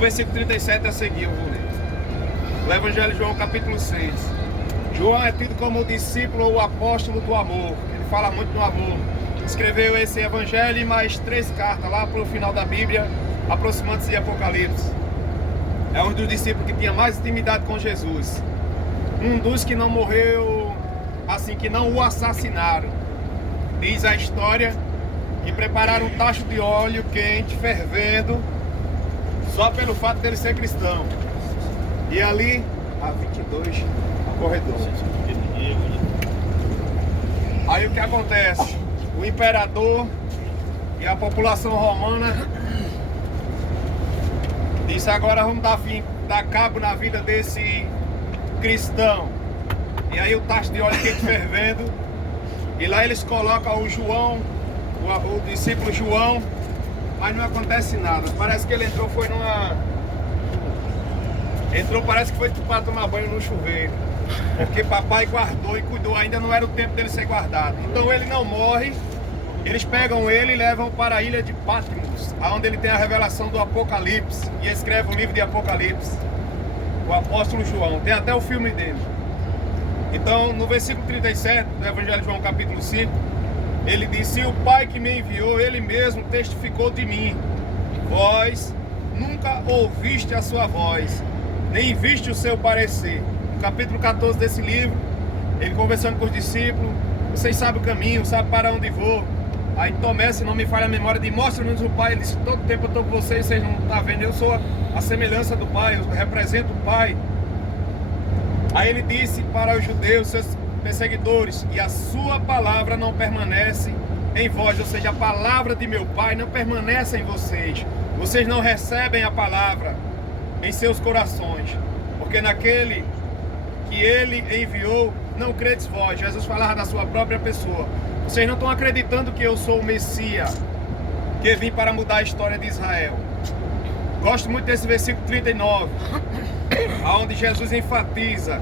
versículo 37 a seguir eu vou ler. O Evangelho de João, capítulo 6. João é tido como o discípulo ou o apóstolo do amor. Ele fala muito no amor. Escreveu esse Evangelho e mais 3 cartas lá para o final da Bíblia, aproximando-se de Apocalipse. É um dos discípulos que tinha mais intimidade com Jesus. Um dos que não morreu, assim, que não o assassinaram. Diz a história que prepararam um tacho de óleo quente, fervendo, só pelo fato dele ser cristão. E ali, a 22, a corredor. Aí o que acontece? O imperador e a população romana disse: agora vamos dar cabo na vida desse cristão. E aí o tacho de óleo quente fervendo, e lá eles colocam o João, o discípulo João, mas não acontece nada. Parece que ele parece que foi para tomar banho no chuveiro, porque papai guardou e cuidou, ainda não era o tempo dele ser guardado. Então ele não morre. Eles pegam ele e levam para a ilha de Patmos, onde ele tem a revelação do Apocalipse, e escreve o livro de Apocalipse, o apóstolo João. Tem até o filme dele. Então, no versículo 37 do Evangelho de João, capítulo 5, ele disse: o Pai que me enviou, ele mesmo testificou de mim. Vós nunca ouviste a sua voz, nem viste o seu parecer. No capítulo 14 desse livro, ele conversando com os discípulos: vocês sabem o caminho, sabem para onde vou. Aí Tomé, se não me falha a memória, de mostra-nos o Pai. Ele disse: todo tempo eu estou com vocês, vocês não estão vendo, eu sou a semelhança do Pai, eu represento o Pai. Aí ele disse para os judeus, seus perseguidores: e a sua palavra não permanece em vós, ou seja, a palavra de meu Pai não permanece em vocês. Vocês não recebem a palavra em seus corações, porque naquele que ele enviou não credes vós. Jesus falava da sua própria pessoa. Vocês não estão acreditando que eu sou o Messias, que vim para mudar a história de Israel. Gosto muito desse versículo 39, onde Jesus enfatiza: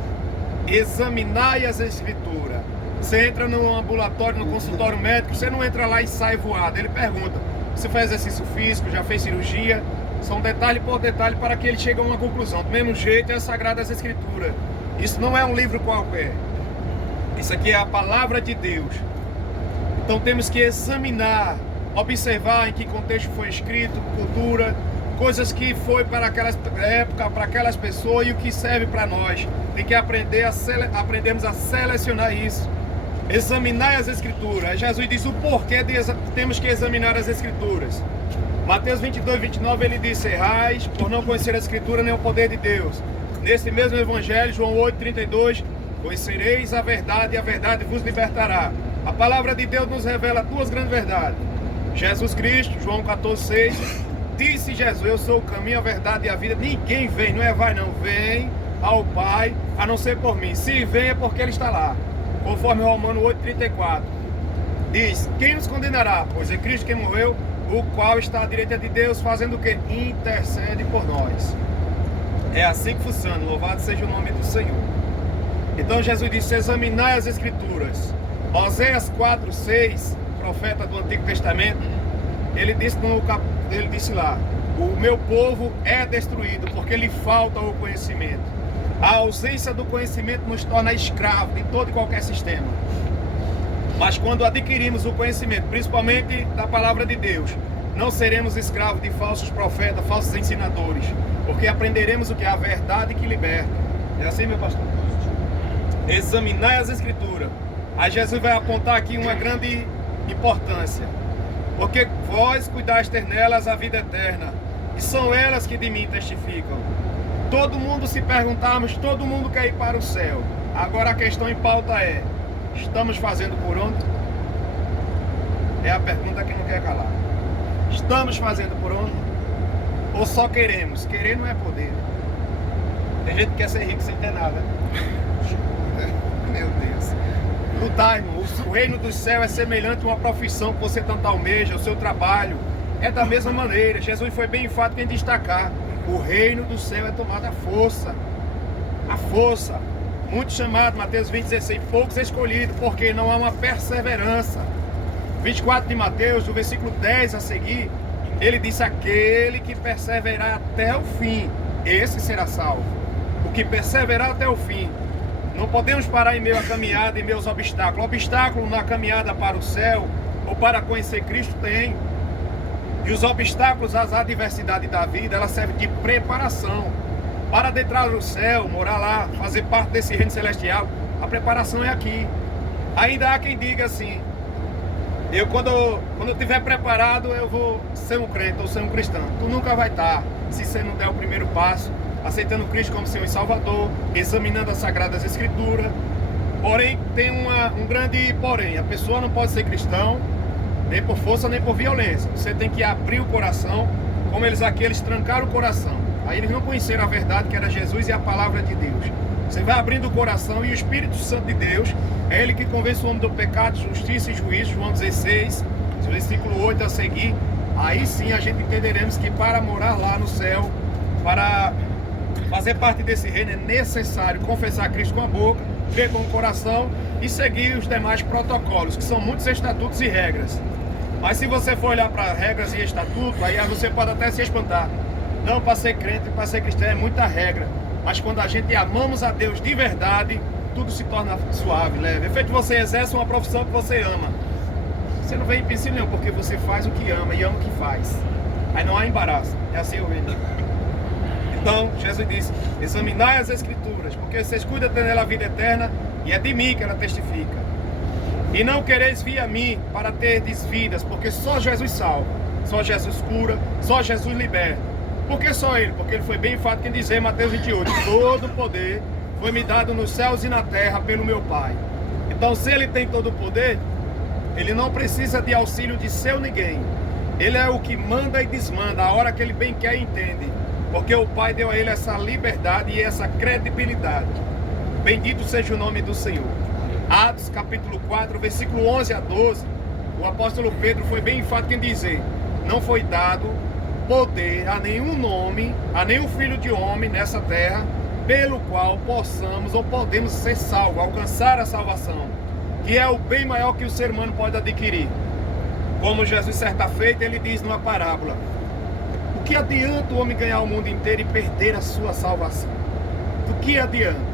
examinai as Escrituras. Você entra no ambulatório, no consultório médico, você não entra lá e sai voado. Ele pergunta: você faz exercício físico, já fez cirurgia? São detalhe por detalhe para que ele chegue a uma conclusão. Do mesmo jeito é as Sagradas Escrituras. Isso não é um livro qualquer. Isso aqui é a palavra de Deus. Então temos que examinar, observar em que contexto foi escrito, cultura, coisas que foi para aquela época, para aquelas pessoas, e o que serve para nós. Tem que aprendermos a selecionar isso. Examinar as Escrituras. Jesus diz o porquê temos que examinar as Escrituras. Mateus 22, 29, ele disse: errais por não conhecer a Escritura nem o poder de Deus. Nesse mesmo Evangelho, João 8, 32, conhecereis a verdade e a verdade vos libertará. A palavra de Deus nos revela 2 grandes verdades. Jesus Cristo, João 14, 6, disse Jesus: eu sou o caminho, a verdade e a vida. Ninguém vem, não é vai não, vem ao Pai, a não ser por mim. Se vem é porque Ele está lá. Conforme Romano 8, 34, diz: quem nos condenará? Pois é Cristo quem morreu, o qual está à direita de Deus, fazendo o que? Intercede por nós. É assim que funciona. Louvado seja o nome do Senhor. Então Jesus disse: examinai as Escrituras. Oséias 4, 6, profeta do Antigo Testamento, ele disse lá: o meu povo é destruído porque lhe falta o conhecimento. A ausência do conhecimento nos torna escravos de todo e qualquer sistema. Mas quando adquirimos o conhecimento, principalmente da palavra de Deus, não seremos escravos de falsos profetas, falsos ensinadores, porque aprenderemos o que é a verdade que liberta. É assim, meu pastor? Examinar as Escrituras. Aí Jesus vai apontar aqui uma grande importância: porque vós cuidastes nelas a vida eterna, e são elas que de mim testificam. Todo mundo, se perguntarmos, todo mundo quer ir para o céu. Agora a questão em pauta é: estamos fazendo por onde? É a pergunta que não quer calar. Estamos fazendo por onde? Ou só queremos? Querer não é poder. Tem gente que quer ser rico sem ter nada. Meu Deus. Lutar, irmão. O reino do céu é semelhante a uma profissão que você tanto almeja, o seu trabalho. É da mesma maneira. Jesus foi bem enfático em destacar: o reino do céu é tomado à força. A força. Muitos chamados, Mateus 20, 16, poucos escolhidos, porque não há uma perseverança. 24 de Mateus, do versículo 10 a seguir, Ele disse: aquele que perseverar até o fim, esse será salvo. O que perseverar até o fim. Não podemos parar em meio à caminhada, em meio aos obstáculos. Obstáculo na caminhada para o céu ou para conhecer Cristo tem. E os obstáculos, as adversidades da vida, elas servem de preparação. Para adentrar no céu, morar lá, fazer parte desse reino celestial, a preparação é aqui. Ainda há quem diga assim: quando eu estiver preparado, eu vou ser um crente ou ser um cristão. Tu nunca vai estar, se você não der o primeiro passo, aceitando Cristo como Senhor e Salvador, examinando as Sagradas Escrituras. Porém, tem um grande porém. A pessoa não pode ser cristão, nem por força, nem por violência. Você tem que abrir o coração, como eles trancaram o coração. Aí eles não conheceram a verdade, que era Jesus e a palavra de Deus. Você vai abrindo o coração e o Espírito Santo de Deus é Ele que convence o homem do pecado, justiça e juízo. João 16, versículo 8 a seguir. Aí sim a gente entenderemos que para morar lá no céu, para fazer parte desse reino, é necessário confessar Cristo com a boca, crer com o coração e seguir os demais protocolos, que são muitos estatutos e regras. Mas se você for olhar para regras e estatutos, aí você pode até se espantar. Não, para ser crente, para ser cristão é muita regra. Mas quando a gente amamos a Deus de verdade, tudo se torna suave, leve. É feito você exerce uma profissão que você ama. Você não vem em princípio nenhum, porque você faz o que ama e ama o que faz. Aí não há embaraço. É assim eu vejo. Então, Jesus disse: examinai as Escrituras, porque vocês cuidam de ter nela a vida eterna, e é de mim que ela testifica. E não quereis vir a mim para terdes vidas, porque só Jesus salva, só Jesus cura, só Jesus liberta. Por que só Ele? Porque Ele foi bem enfático em dizer, Mateus 28, todo o poder foi me dado nos céus e na terra pelo meu Pai. Então, se Ele tem todo o poder, Ele não precisa de auxílio de seu ninguém. Ele é o que manda e desmanda, a hora que Ele bem quer e entende. Porque o Pai deu a Ele essa liberdade e essa credibilidade. Bendito seja o nome do Senhor. Atos capítulo 4, versículo 11 a 12, o apóstolo Pedro foi bem enfático em dizer: não foi dado poder a nenhum nome, a nenhum filho de homem nessa terra, pelo qual possamos ou podemos ser salvos, alcançar a salvação, que é o bem maior que o ser humano pode adquirir. Como Jesus certa feita, ele diz numa parábola: o que adianta o homem ganhar o mundo inteiro e perder a sua salvação? Do que adianta?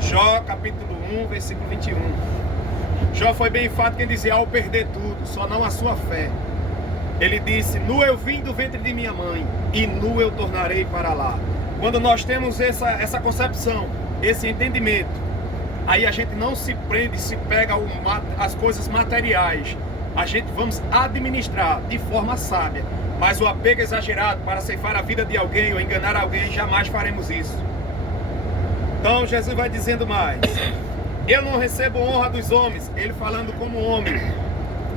Jó capítulo 1, versículo 21. Jó foi bem enfático em dizer: ao perder tudo, só não a sua fé. Ele disse: nu eu vim do ventre de minha mãe, e nu eu tornarei para lá. Quando nós temos essa concepção, esse entendimento, aí a gente não se prende, se pega as coisas materiais. A gente vamos administrar de forma sábia. Mas o apego exagerado para ceifar a vida de alguém ou enganar alguém, jamais faremos isso. Então Jesus vai dizendo mais: eu não recebo honra dos homens. Ele falando como homem.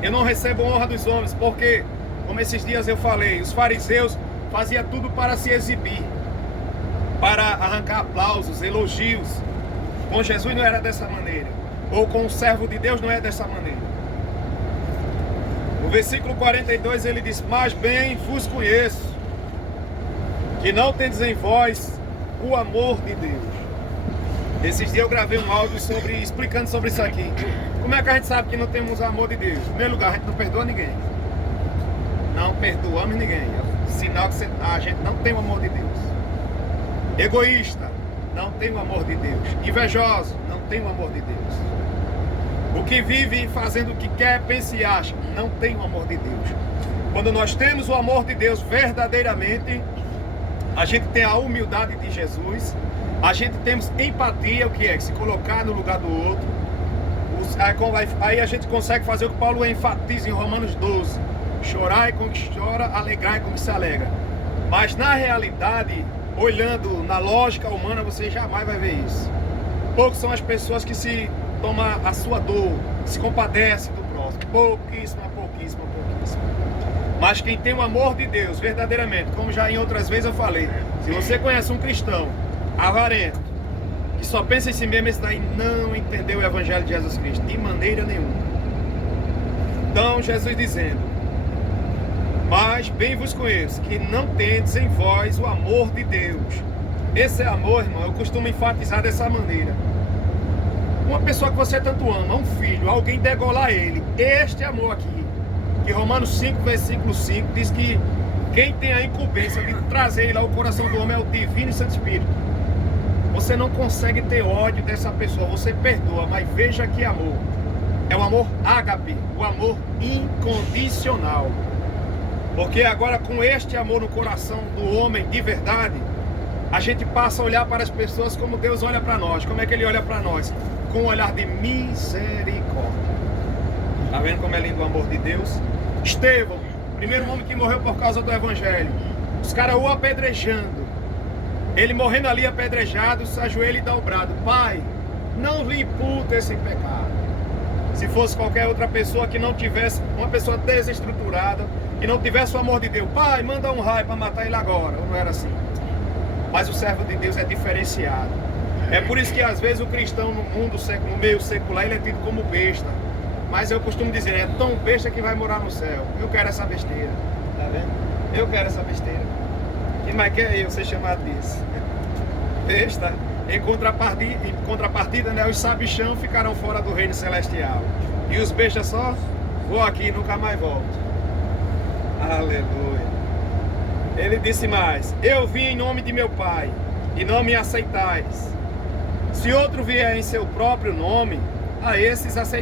Eu não recebo honra dos homens, porque, como esses dias eu falei, os fariseus faziam tudo para se exibir, para arrancar aplausos, elogios. Com Jesus não era dessa maneira, ou com o servo de Deus não é dessa maneira. No versículo 42 ele diz: mas bem vos conheço, que não tendes em vós o amor de Deus. Esses dias eu gravei um áudio explicando sobre isso aqui. Como é que a gente sabe que não temos o amor de Deus? Em primeiro lugar, a gente não perdoa ninguém. Não perdoamos ninguém. É um sinal que a gente não tem o amor de Deus. Egoísta, não tem o amor de Deus. Invejoso, não tem o amor de Deus. O que vive fazendo o que quer, pensa e acha, não tem o amor de Deus. Quando nós temos o amor de Deus verdadeiramente, a gente tem a humildade de Jesus, a gente temos empatia, o que é? Se colocar no lugar do outro. Aí a gente consegue fazer o que Paulo enfatiza em Romanos 12: chorar com que chora, alegrar com que se alegra. Mas na realidade, olhando na lógica humana, você jamais vai ver isso. Poucos são as pessoas que se tomam a sua dor, se compadecem do próximo. Pouquíssima. Mas quem tem o amor de Deus verdadeiramente, como já em outras vezes eu falei, se você conhece um cristão avarento, que só pensa em si mesmo, esse daí não entendeu o Evangelho de Jesus Cristo, de maneira nenhuma. Então Jesus dizendo: mas bem vos conheço, que não tendes em vós o amor de Deus. Esse amor, irmão, eu costumo enfatizar dessa maneira. Uma pessoa que você tanto ama, um filho, alguém degolar ele, este amor aqui, que Romanos 5, versículo 5, diz que quem tem a incumbência de trazer ele ao coração do homem é o Divino e Santo Espírito. Você não consegue ter ódio dessa pessoa, você perdoa, mas veja que amor. É o amor ágape, o amor incondicional. Porque agora com este amor no coração do homem de verdade, a gente passa a olhar para as pessoas como Deus olha para nós. Como é que Ele olha para nós? Com um olhar de misericórdia. Está vendo como é lindo o amor de Deus? Estevão, primeiro homem que morreu por causa do Evangelho. Os caras o apedrejando. Ele morrendo ali apedrejado, se ajoelha e dá o brado: Pai, não lhe imputa esse pecado. Se fosse qualquer outra pessoa que não tivesse, uma pessoa desestruturada, que não tivesse o amor de Deus: Pai, manda um raio para matar ele agora. Não era assim. Mas o servo de Deus é diferenciado. É por isso que às vezes o cristão no mundo, no meio secular, ele é tido como besta. Mas eu costumo dizer, é tão besta que vai morar no céu. Eu quero essa besteira. Tá vendo? Eu quero essa besteira. Quem mais quer eu ser chamado disso? Besta. Em contrapartida, né, os sabichão ficarão fora do reino celestial. E os bestas só, vou aqui e nunca mais volto. Aleluia. Ele disse mais: eu vim em nome de meu Pai, e não me aceitais. Se outro vier em seu próprio nome, a esses aceitais.